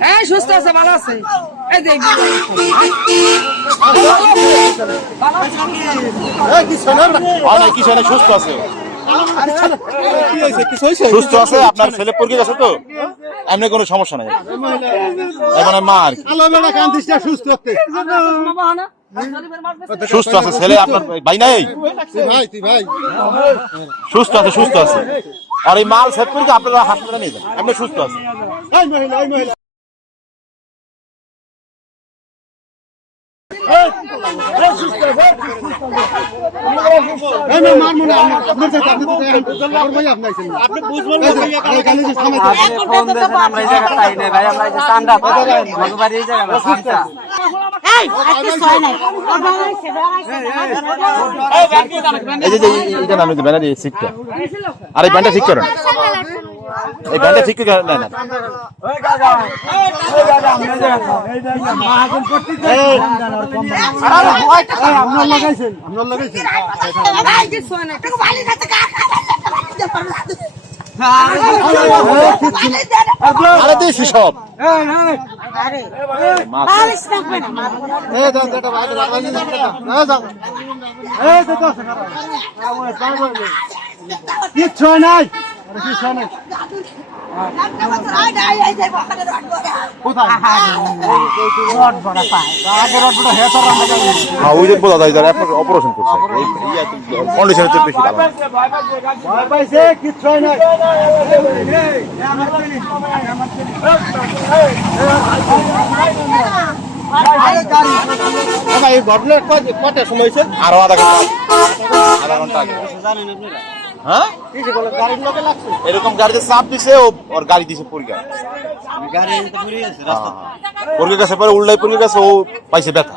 হ্যাঁ সুস্থ আছে ভালো আছে? এই দেখ কিছু না সুস্থ আছে। সুস্থ আছে আপনার ছেলে পড়কে গেছে তো? এমনি কোনো সমস্যা নাই। মানে মা আর কি। সুস্থ সুস্থ আছে ছেলে আপনার ভাই। নাই? সুস্থ আছে সুস্থ আছে। আর এই মাল সেট করে আপনারা হাসপাতালে নিয়ে যান? আপনি সুস্থ আছে আপনি দেখেন আমরা এই জায়গায় তাই নাই ভাই আমরা এই যে চান্দা ভগবান এই জায়গায় এই এইটা নামে সিটটা আর এই ব্যান্ডটা ঠিক করেন এই ব্যান্ডটা ঠিক করে না আপনার লাগাইছেন আপনার লাগাইছেন। আরে দিছি সব কিচ্ছু নাই কিচ্ছু নাই হয় হ্যাঁ ওই বোঝা যারা অপারেশন করছে কন্ডিশনের তো বেশি ভয় পাইছে কিচ্ছু নাই এই ঘটনা কত সময় হয়েছে? আরও আধা ঘণ্টা আধা ঘণ্টা আগে হ্যাঁ লোকে লাগছে এরকম গাড়িতে চাপ দিছে ওর গাড়ি দিছে পরিকা গাড়ি তো পুরি আছে রাস্তা পরিকে গেছে পরে উল্লাই পরিকে গেছে। ও পাইছে ব্যথা।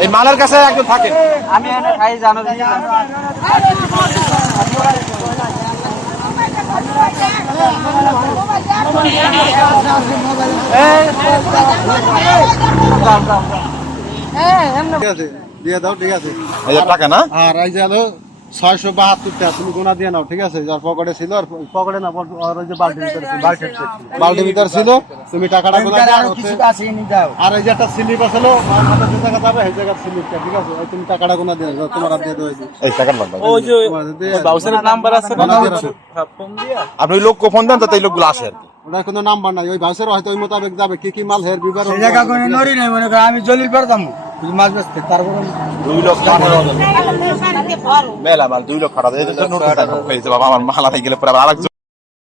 এই মালের কাছে একজন থাকেন আমি খাই জানো দিয়ে দাও ঠিক আছে টাকা না আর হলো ছয়শো বাহাত্তর টাকা তুমি গোনা দিয়ে নাও ঠিক আছে? যার পকেটে ছিল আর পকেটে না আর ওই যে বাল্টির ভিতরে ছিল বাল্টির ভিতরে ছিল। তুমি টাকাটা গোনা দিয়ে আর কিছু আছে নি দাও আর এই যে একটা স্লিপ আছে যে জায়গা যাবে সেই জায়গার স্লিপটা ঠিক আছে? ওই তুমি টাকাটা গোনা দিয়ে দাও, তোমার হাত দিয়ে এই টাকার লাগবে ওই যে তোমার বাউসের নাম্বার আছে গোনা দিয়ে। রাখো। আপনি ওই লোককে ফোন দেন তাতে এই লোকগুলো আসে আর কি। ওটার কোনো নাম্বার নাই ওই ভাউসের হয়তো ওই মোতাবেক যাবে কি কি মাল হের বিবরণ জায়গা কোনো নড়ি নাই মনে করো আমি জলিল পারতাম মাছ বেচতে তারপর দুই লোক বাড়িতে বড়। মেলা মাল দুই লোক খারাপ এই জন্য নোটিশ টাকা বাবা আমার মাল গেলে পরে আবার আরেকজন